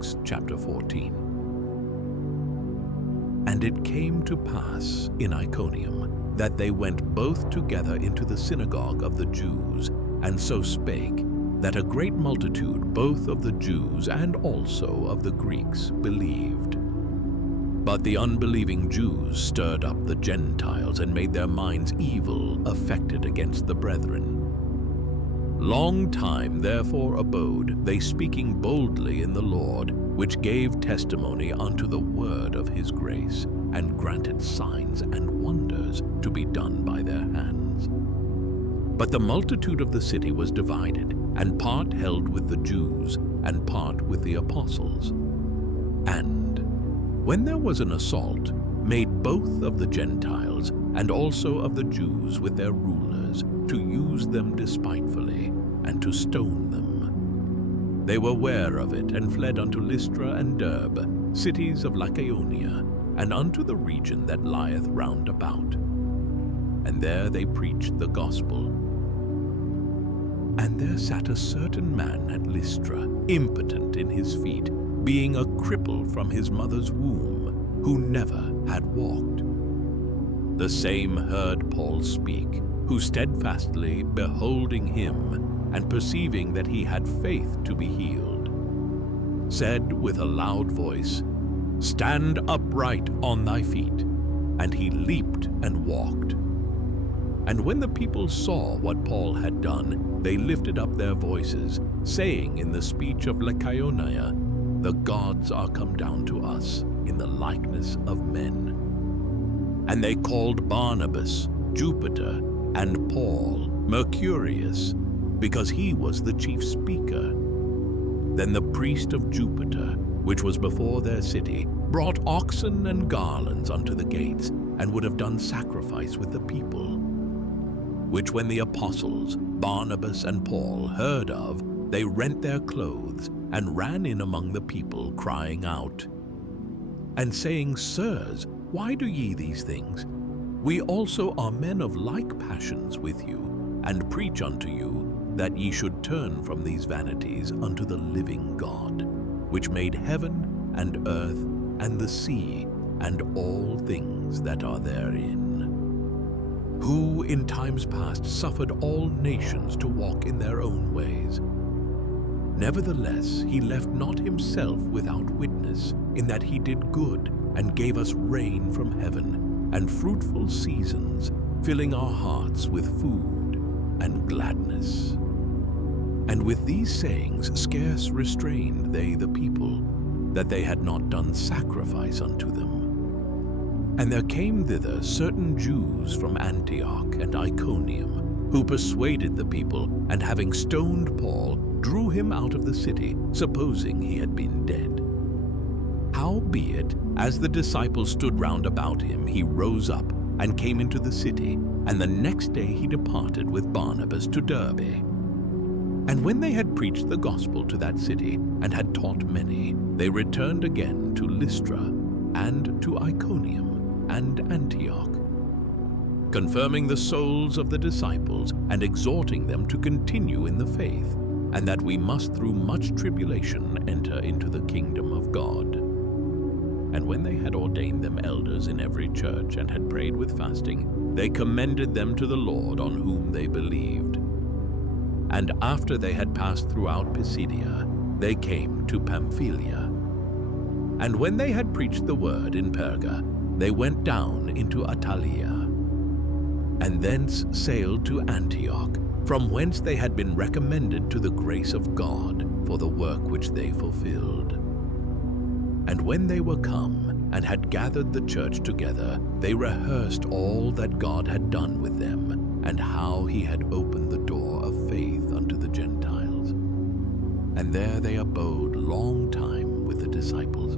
Acts chapter 14. And it came to pass in Iconium that they went both together into the synagogue of the Jews, and so spake, that a great multitude both of the Jews and also of the Greeks believed. But the unbelieving Jews stirred up the Gentiles and made their minds evil, affected against the brethren. Long time therefore abode they, speaking boldly in the Lord, which gave testimony unto the word of his grace, and granted signs and wonders to be done by their hands. But the multitude of the city was divided, and part held with the Jews, and part with the apostles. And when there was an assault made both of the Gentiles and also of the Jews with their rulers, to use them despitefully, and to stone them. They were ware of it, and fled unto Lystra and Derbe, cities of Lycaonia, and unto the region that lieth round about. And there they preached the gospel. And there sat a certain man at Lystra, impotent in his feet, being a cripple from his mother's womb, who never had walked. The same heard Paul speak, who steadfastly beholding him, and perceiving that he had faith to be healed, said with a loud voice, Stand upright on thy feet. And he leaped and walked. And when the people saw what Paul had done, they lifted up their voices, saying in the speech of Lycaonia, The gods are come down to us in the likeness of men. And they called Barnabas, Jupiter, and Paul, Mercurius, because he was the chief speaker. Then the priest of Jupiter, which was before their city, brought oxen and garlands unto the gates, and would have done sacrifice with the people. Which when the apostles, Barnabas and Paul, heard of, they rent their clothes, and ran in among the people, crying out, and saying, Sirs, why do ye these things? We also are men of like passions with you, and preach unto you, that ye should turn from these vanities unto the living God, which made heaven and earth and the sea and all things that are therein, who in times past suffered all nations to walk in their own ways. Nevertheless, he left not himself without witness, in that he did good, and gave us rain from heaven, and fruitful seasons, filling our hearts with food and gladness. And with these sayings scarce restrained they the people, that they had not done sacrifice unto them. And there came thither certain Jews from Antioch and Iconium, who persuaded the people, and having stoned Paul, drew him out of the city, supposing he had been dead. Howbeit, as the disciples stood round about him, he rose up, and came into the city, and the next day he departed with Barnabas to Derbe. And when they had preached the gospel to that city, and had taught many, they returned again to Lystra, and to Iconium, and Antioch, confirming the souls of the disciples, and exhorting them to continue in the faith, and that we must through much tribulation enter into the kingdom of God. And when they had ordained them elders in every church, and had prayed with fasting, they commended them to the Lord, on whom they believed. And after they had passed throughout Pisidia, they came to Pamphylia. And when they had preached the word in Perga, they went down into Attalia, and thence sailed to Antioch, from whence they had been recommended to the grace of God for the work which they fulfilled. And when they were come, and had gathered the church together, they rehearsed all that God had done with them, and how he had opened the door of faith unto the Gentiles. And there they abode long time with the disciples.